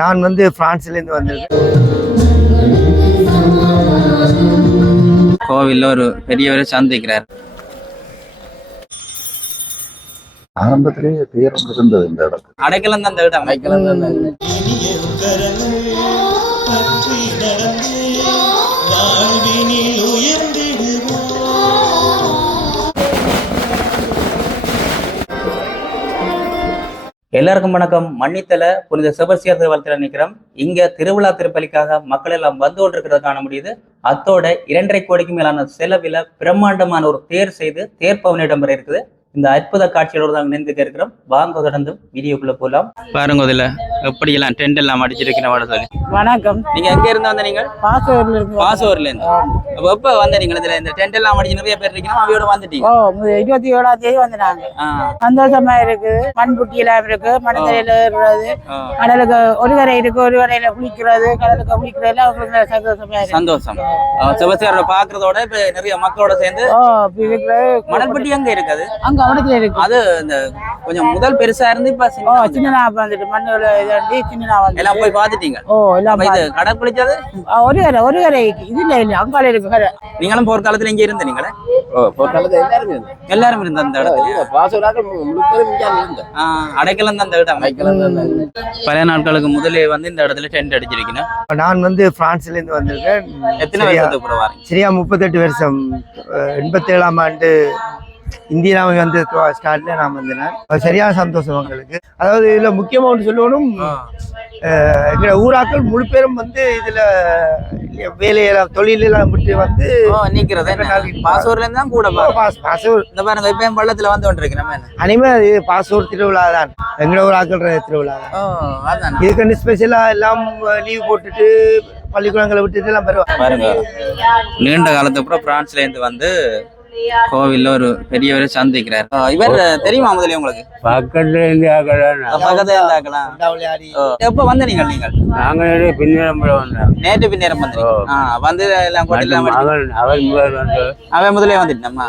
நான் பிரான்ஸ்லேருந்து வந்திருக்கேன். கோவில்ல ஒரு பெரியவரை சந்திக்கிறார். ஆரம்பத்திலேயே பேரம் இருந்தது இந்த இடத்துல. அடைக்கலம் தான் இந்த இடம். அடைக்கலம் தான். எல்லாருக்கும் வணக்கம். மன்னித்தல புனித செபஸ்தியார் தேவாலயத்தில் நிற்கிறோம். இங்க திருவிழா திருப்பலிக்காக மக்கள் எல்லாம் வந்து கொண்டிருக்கிறத காண முடியுது. அத்தோட 2.5 கோடிக்கு மேலான செலவில் பிரம்மாண்டமான ஒரு தேர் செய்து தேர்ப்பவன் இடம்பெற இருக்குது. இந்த அற்புத காட்சியோடு தான் நின்றுக்க இருக்கிறோம். வாங்க தொடர்ந்து வீடியோக்குள்ள போகலாம். பாருங்க இதுல எப்படி எல்லாம் டென்ட் எல்லாம் அடிச்சிருக்கிறேன் சொல்லி. வணக்கம். நீங்க எங்க இருந்து வந்த? நீங்கள் பாசூர்ல இருந்து. எப்ப வந்த நீங்க? இதுல இந்த டென்ட் எல்லாம் அடிச்சு நிறைய பேர் இருக்கீங்க. அவையோட வந்துட்டீங்க? 27ஆம் தேதி வந்துட்டாங்க. சந்தோஷமா இருக்கு. மண்புட்டி எல்லாம் இருக்கு. மணத்தரையில இருக்கிறது, கடலுக்கு ஒரு கரை இருக்கு, ஒரு கரையில குளிக்கிறது, கடலுக்கு குளிக்கிறதுல அவங்களுக்கு சந்தோஷமா இருக்கு. சந்தோஷம். செபஸ்தியாரை பாக்குறதோட இப்ப நிறைய மக்களோட சேர்ந்து மணல்பட்டி அங்க இருக்காது, அங்க அவனத்துல இருக்கு. அது இந்த கொஞ்சம் முதல் பெருசா இருந்து இப்ப சின்ன வந்துட்டு மண்ணோட இதாண்டி சின்ன வந்து எல்லாம் போய் பாத்துட்டீங்க? எல்லாம் இது கடல் குளிச்சது ஒரு கரை இது இல்ல அங்கால இருக்கு கரை. நீங்களும் போர்க்காலத்துல இங்க இருந்த? நீங்களே போர்க்காலத்துல எல்லாரும் இருந்த அந்த அடைக்கலம் தான். அந்த இடம் பழைய நாட்களுக்கு முதலே வந்து இந்த இடத்துல டென்ட் அடிச்சிருக்கீங்க. நான் பிரான்ஸ்ல இருந்து வந்திருக்கேன். எத்தனை வருஷத்துக்கு வரீங்க? சரியா 38 வருஷம். 87ஆம் ஆண்டு இந்தியாவை ஸ்டார்ட்ல நான் வந்தேன். சரியான சந்தோஷம் எங்களுக்கு. அதாவது இதுல முக்கியமா ஒன்று சொல்லணும், எங்களோட ஊராக்கள் முழு பேரும் இதுல வேலையெல்லாம் தொழிலெல்லாம் விட்டு பாசூர்ல இருந்தா கூட பாசூர் இந்த பாருங்க இப்ப பள்ளத்துல வந்து கொண்டிருக்கிறேன். அனிமே அது பாசூர் திருவிழா தான், எங்களோட ஊராக்கள் திருவிழா தான். இதுக்கு ஸ்பெஷலா எல்லாம் லீவ் போட்டுட்டு பள்ளிக்கூடங்களை விட்டுட்டு எல்லாம் பாருங்க. நீண்ட காலத்துக்கு அப்புறம் பிரான்ஸ்ல இருந்து வந்து கோவில்ல ஒரு பெரியவரை சந்திக்கிறார். இவர் தெரியுமா முதலே உங்களுக்கு? பக்கத்துல இருந்து எப்ப வந்த நீங்கள்? நீங்கள் நாங்க பின்னேரம்புல வந்தோம். நேற்று பின்னேரம் வந்து எல்லாம் அவன் முதலே வந்துட்டோம்மா.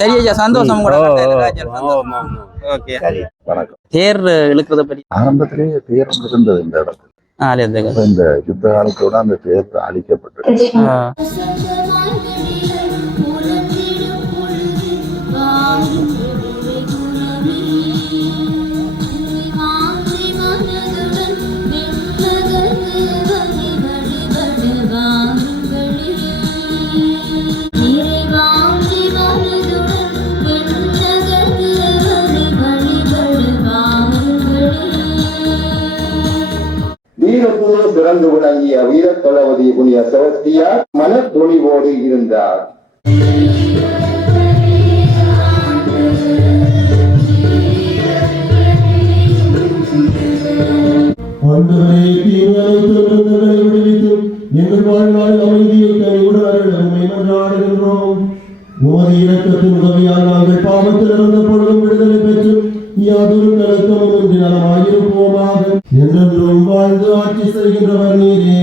சரி ஐயா, சந்தோஷம் கூட. தேர் இழுக்கிறத பற்றி ஆரம்பத்திலேயே பேரம் இருந்தது இந்த இடத்துல. இந்த யுத்த காலத்தோட அந்த தேர் அழிக்கப்பட்டது. வீரத்திலே சிறந்து விளங்கிய வீர தளபதி புனித செபஸ்தியார் மன துணிவோடு இருந்தார். எங்கள் வாழ்நாள் அமைதியை கைவிடுகிறோம். உமது இரக்கத்தின் உதவியால் நாங்கள் பாவத்தில் இருந்த பொழுதும் விடுதலை பெற்று யாதொரு கலக்கமும் இன்றி நலமாயிருப்போமாக. என்றென்றும் வாழ்ந்து ஆட்சி செய்கின்றவர் நீரே.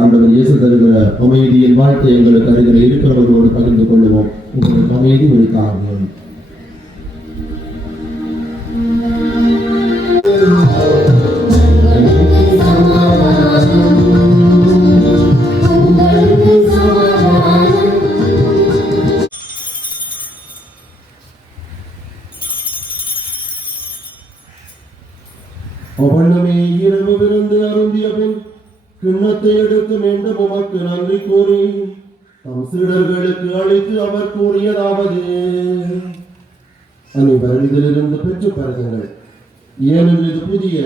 ஆண்டவர் இயேசு தருகிற அமைதியின் வாழ்க்கை எங்களுக்கு அருகில் இருக்கிறவர்களோடு பகிர்ந்து கொள்ளுவோம். உங்களுக்கு அமைதி உரித்தார்கள். அவண்ணமே இரவு விருந்து அருந்திய பின் கிண்ணத்தை எடுத்து மீண்டும் உமக்கு நன்றி கூறி தம் சீடர்களுக்கு அழைத்து அவர் கூறியதாவது: அனைவரும் இதிலிருந்து பெற்று பருகுங்கள், ஏனெனில் இது புதிய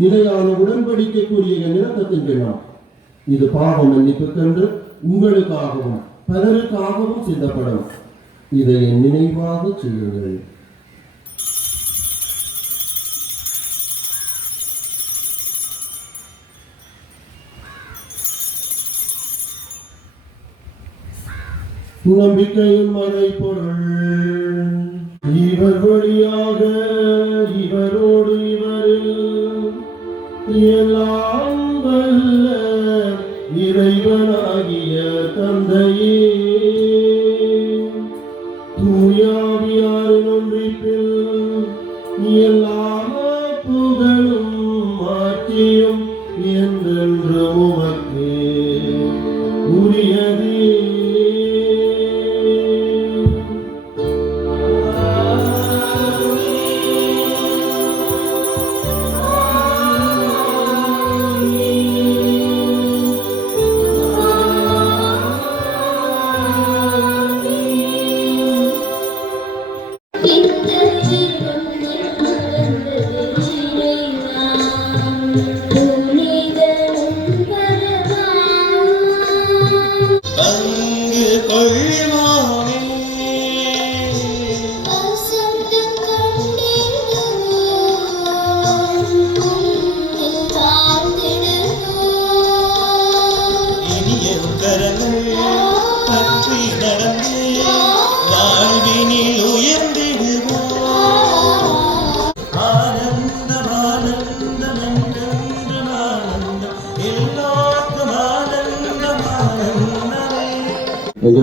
நிலையான உடன்படிக்கைக்குரிய நிலத்தின் கிண்ணம். இது பாவம் மன்னிப்புக்கென்று உங்களுக்காகவும் பலருக்காகவும் சிந்தப்படும். இதை என் நினைவாக செய்யுங்கள். நம்பிக்கையின் மறைபொருள் இவர் வழியாக இவரோடு இவரில் எல்லாம் வல்ல இறைவனாகிய தந்தையே, தூயாவியாரின் ஒன்றிப்பில்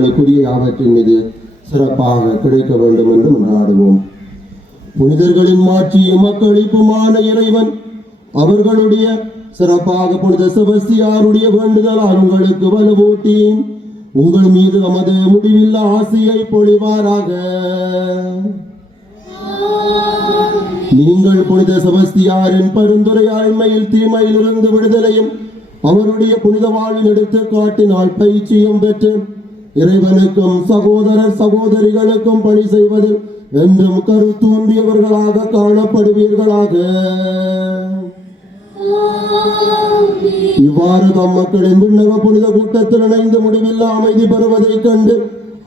உங்களுக்குரிய யாவற்றின் மீது சிறப்பாக கிடைக்க வேண்டும் என்று மன்றாடுவோம். புனிதர்களின் மாட்சியும் மக்களிப்புமான இறைவன் அவர்களுடைய சிறப்பாக புனித செபஸ்தியாருடைய வேண்டுதலால் உங்களுக்கு வலுவூட்டி உங்கள் மீது நமது முடிவில்லா ஆசையை பொழிவாராக. நீங்கள் புனித செபஸ்தியாரின் பரிந்துரையாண்மையில் தீமையிலிருந்து விடுதலையும் அவருடைய புனித வாழ்வின் எடுத்துக்காட்டினால் பயிற்சியும் பெற்று இறைவனுக்கும் சகோதரர் சகோதரிகளுக்கும் பணி செய்வதில் என்றும் கருத்தூன்றியவர்களாக காணப்படுவீர்களாக. இவ்வாறு தம் மக்களின் விண்ணக புனித கூட்டத்தில் இணைந்து முடிவில்லா அமைதி பெறுவதைக் கண்டு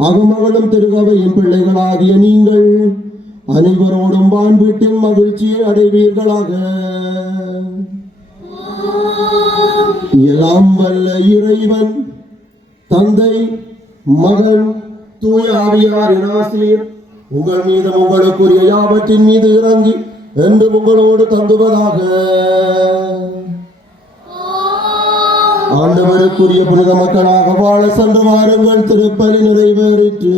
அகமகளும் திருகவையின் பிள்ளைகளாகிய நீங்கள் அனைவரோடும் வான்வீட்டின் மகிழ்ச்சியை அடைவீர்களாக. எல்லாம் வல்ல இறைவன் தந்தை மகன் தூய ஆவியாரின் ஆசீர் உங்கள் மீது உங்களுக்குரிய யாவற்றின் மீது இறங்கி என்று உங்களோடு தங்குவதாக. ஆண்டவருக்குரிய புனித மக்களாக வாழ சென்று வாருங்கள். திருப்பலி நிறைவேறிற்று.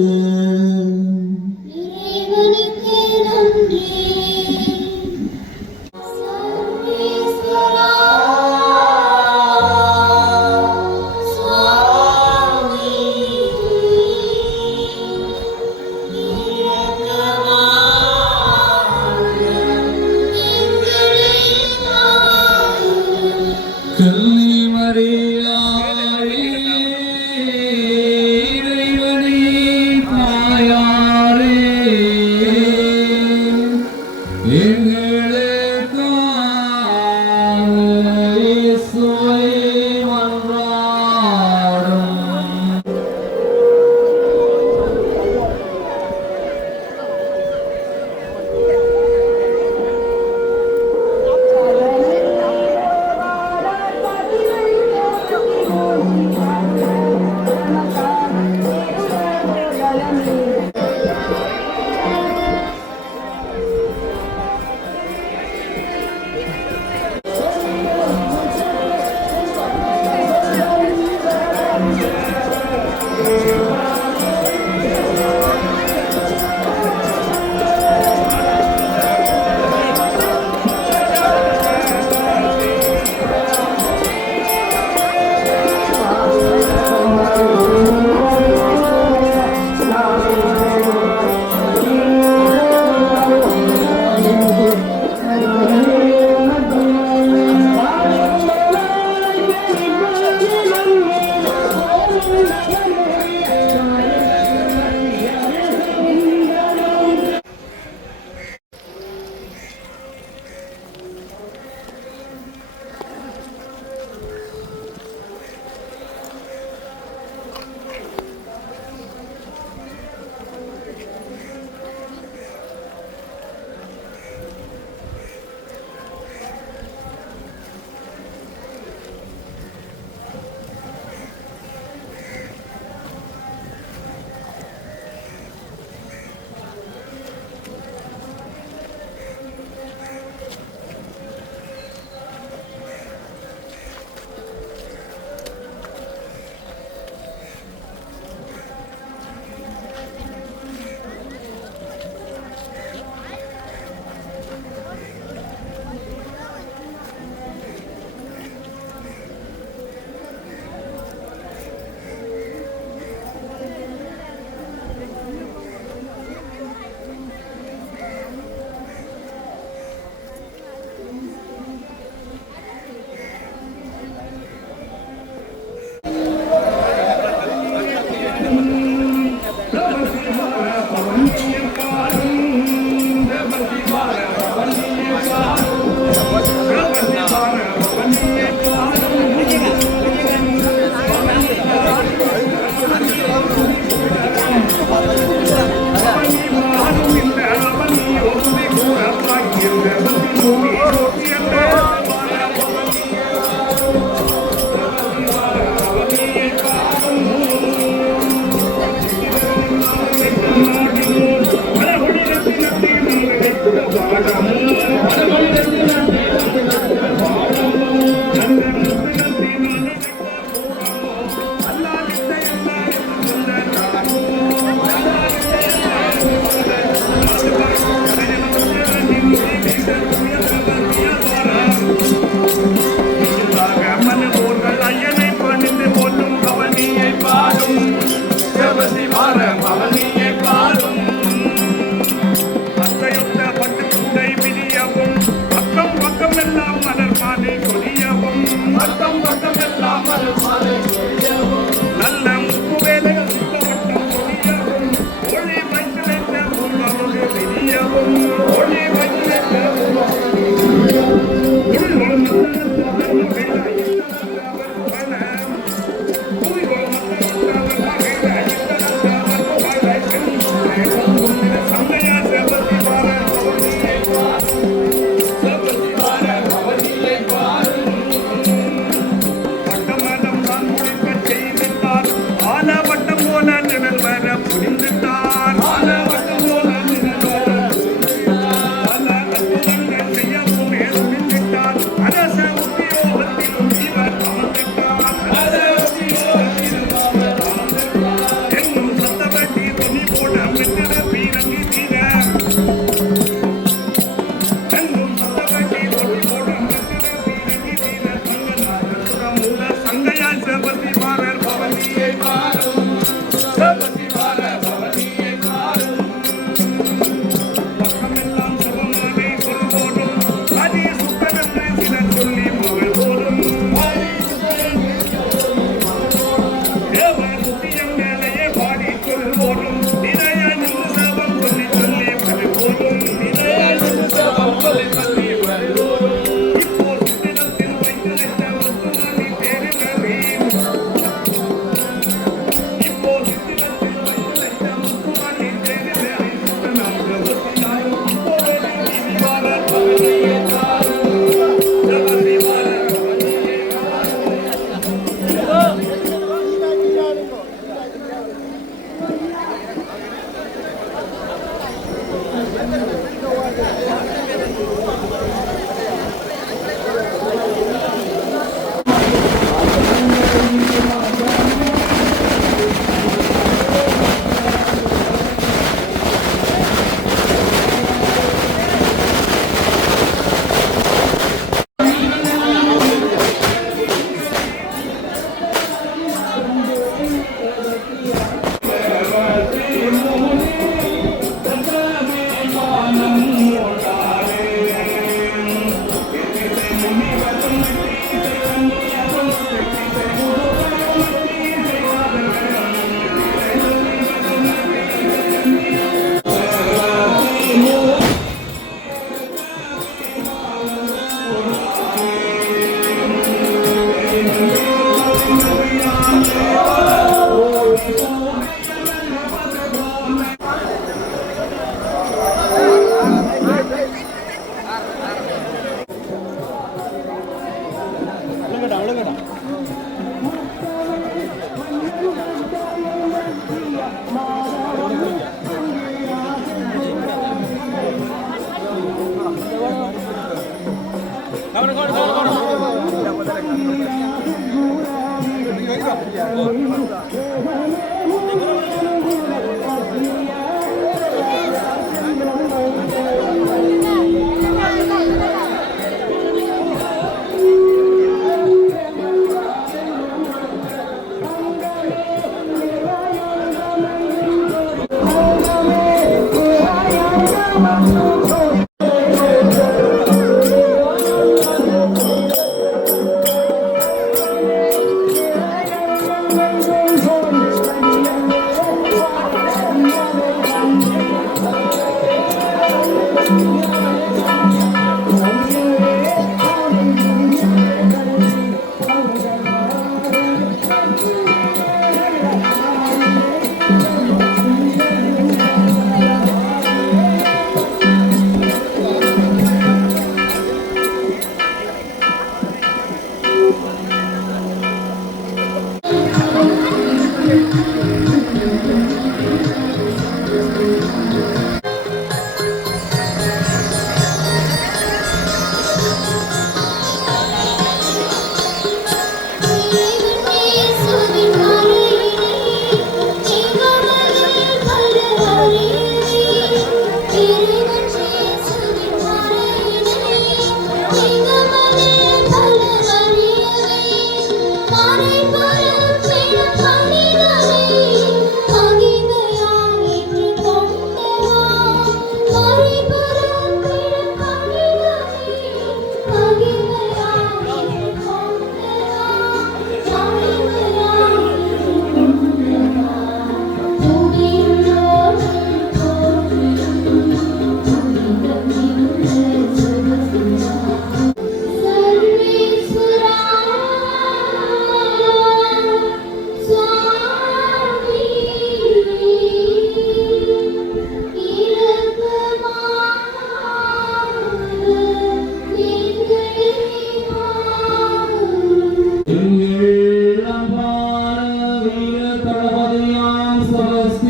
பவனியை பாரும் அத்தையொத்த பட்டு கூடை விரியவும் பக்கம் பக்கம் எல்லாம் மலர் மாலை கொடியவும் பக்கம் பக்கம் எல்லாம் மலர் மாலை கொடியவும் நல்ல முப்பு வேலைகள் சுத்தவட்டம் கொடியவும் ஒளி வைத்திருந்த உருவமுக விரியவும் ஒளி வைத்திருந்த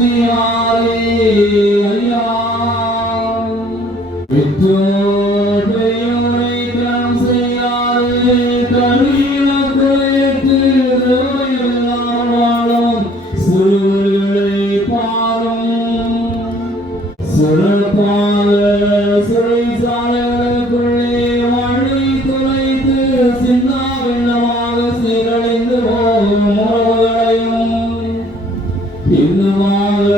செபஸ்தியாரே ஐயா விட்டோரையோரை கிராம் செய்யாரே கண்ணீரேற்று தேவையெல்லாம் வாழும் சிறுவர்களை பாரும் சிறப்பாக சிறைச்சாலைகளுக்குள்ளே வாழ்வை தொலைத்து சின்னாபின்னமாக சீரழிந்து போகும் உறவுகளையும் இன்னுமாக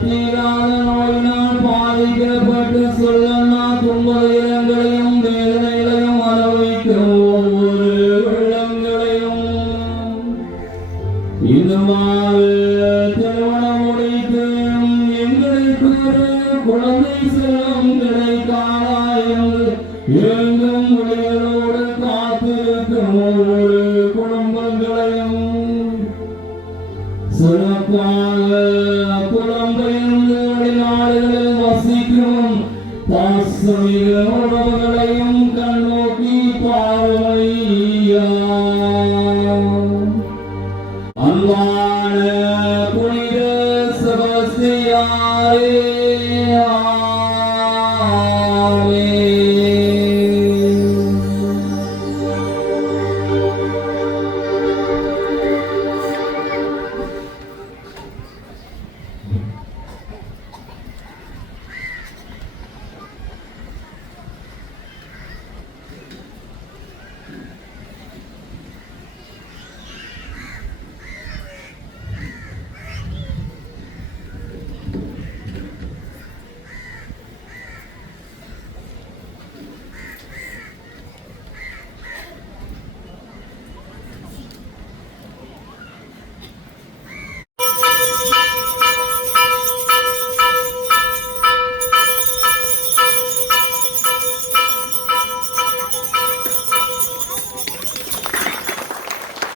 தீராத நோயினால் பாதிக்கப்பட்டு சொல்லனா துன்பங்களையும் வேதனைகளையும் அனுபவிக்கும் ஒவ்வொரு உள்ளங்களையும் இன்னுமாக திருமணம் முடித்து எங்களுக்கு ஒரு குழந்தை செல்வம் கிடைக்காதாயும் எங்கும் விழிகளோடு காத்திருக்கும் ஒவ்வொரு குடும்பங்களையும் சிறப்பாக புலம்பெயர்ந்து வெளிநாடுகளில் வசிக்கும் தாசமிக உறவுகளையும் கண்ணோக்கி பார்வையா அன்பான புனித செபஸ்தியாரே